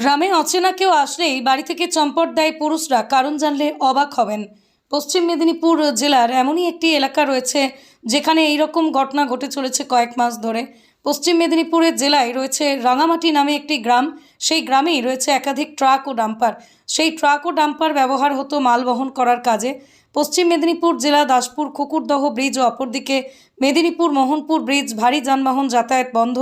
গ্রামে অচেনা কেউ আসলেই বাড়ি থেকে চম্পট দেয় পুরুষরা, কারণ জানলে অবাক হবেন। পশ্চিম মেদিনীপুর জেলার এমনই একটি এলাকা রয়েছে যেখানে এই রকম ঘটনা ঘটে চলেছে কয়েক মাস ধরে। পশ্চিম মেদিনীপুরের জেলায় রয়েছে রাঙামাটি নামে একটি গ্রাম, সেই গ্রামেই রয়েছে একাধিক ট্রাক ও ডাম্পার। সেই ট্রাক ও ডাম্পার ব্যবহার হতো মাল বহন করার কাজে। পশ্চিম মেদিনীপুর জেলা দাসপুর খুকুরদহ ব্রিজ ও অপরদিকে মেদিনীপুর মোহনপুর ব্রিজ ভারী যানবাহন যাতায়াত বন্ধ।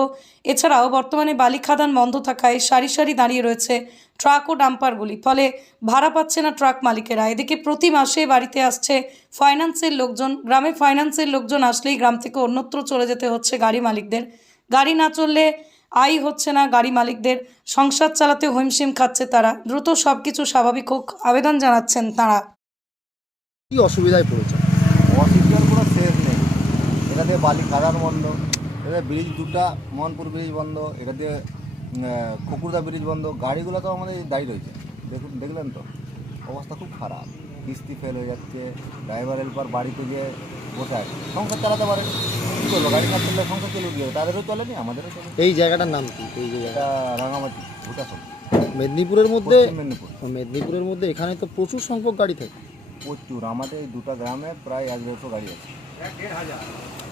এছাড়াও বর্তমানে বালিখাদান বন্ধ থাকায় সারি সারি দাঁড়িয়ে রয়েছে ট্রাক ও ডাম্পারগুলি। ফলে ভাড়া পাচ্ছে না ট্রাক মালিকেরা। এদিকে প্রতি মাসে বাড়িতে আসছে ফাইন্যান্সের লোকজন। গ্রামে ফাইন্যান্সের লোকজন আসলেই গ্রাম থেকে অন্যত্র চলে যেতে হচ্ছে গাড়ি মালিকদের। গাড়ি না চললে আয় হচ্ছে না গাড়ি মালিকদের। সংসার চালাতে হিমশিম খাচ্ছে তারা। দ্রুত সব কিছু স্বাভাবিক হোক, আবেদন জানাচ্ছেন তারা। কি অসুবিধায় পড়েছে? অসুবিধার কোনো শেষ নেই। এটা দিয়ে বালি খাদান বন্ধ এটা ব্রিজ দুটা মোহনপুর ব্রিজ বন্ধ এটা দিয়ে খুকুরদা ব্রিজ বন্ধ। গাড়িগুলো তো আমাদের দাঁড়িয়ে রয়েছে। দেখুন দেখলেন তো? অবস্থা খুব খারাপ। কিস্তি ফেল হয়ে যাচ্ছে ড্রাইভার হেল্পার বাড়িতে গিয়ে বসে আছে। সংসার চালাতে পারে। কী করব? গাড়ি না চললে সংসার চলে গিয়ে তাদেরও চলেনি আমাদেরও চলে এই জায়গাটার নাম কি? এই জায়গাটা রাঙামাটি ভুটাসন মেদিনীপুরের মধ্যে মেদিনীপুর। মেদিনীপুরের মধ্যে এখানে তো প্রচুর সংখ্যক গাড়ি থাকে। প্রচুর। আমাদের এই দুটো গ্রামে প্রায় এক দেড়শো গাড়ি আছে।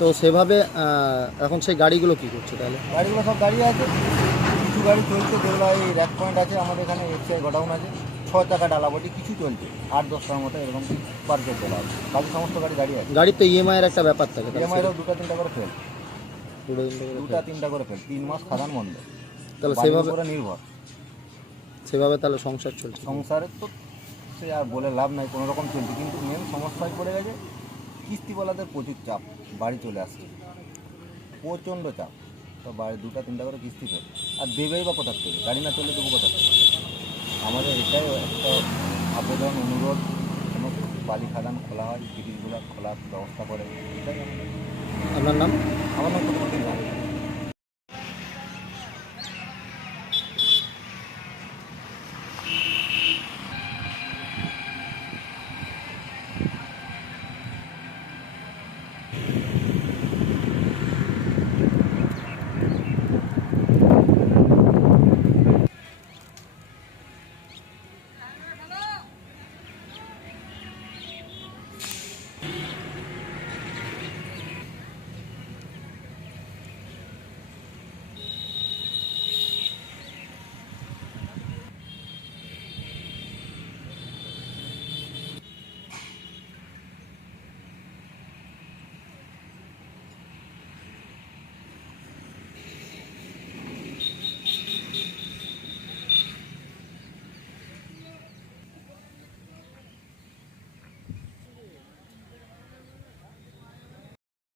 তো সেভাবে এখন সেই গাড়িগুলো কি করছে তাহলে? গাড়িগুলো সব গাড়ি আছে। কিছু গাড়ি চলছে যেগুলো এই র্যাক পয়েন্ট আছে আমাদের এখানে এক্সআই গোডাউন আছে। ছ চাকা ডালাবটি কিছু চলছে। আট দশটার মতো এরকম পার্কে চলা আছে বাকি সমস্ত গাড়ি গাড়ি আছে। গাড়ির তো ইএমআই এর একটা ব্যাপার থাকে তাহলে ইএমআইরও দুটা তিনটা করে ফেল পুরো দুটা তিনটা করে ফেল তিন মাস খাদান বন্ধ। তাহলে সেভাবে নির্ভর। সেভাবে তাহলে সংসার চলছে। সংসারের তো সে আর বলে লাভ নাই কোনো রকম চলছে। কিন্তু মেন সমস্যায় পড়ে গেছে কিস্তিওয়ালাদের প্রচুর চাপ বাড়ি চলে আসছে। প্রচণ্ড চাপ। তো বাড়ি দুটা তিনটা করে কিস্তি ফেল আর দেবেই বা কোথার থেকে? গাড়ি না চলে দেবো কোথার থেকে? আমাদের এটাই একটা আবেদন অনুরোধ। যেন বালি খাদান খোলা হয় ব্রিজগুলো খোলার ব্যবস্থা করে। এটাই আপনার নাম? আমার নাম প্রতিমন্ত্রী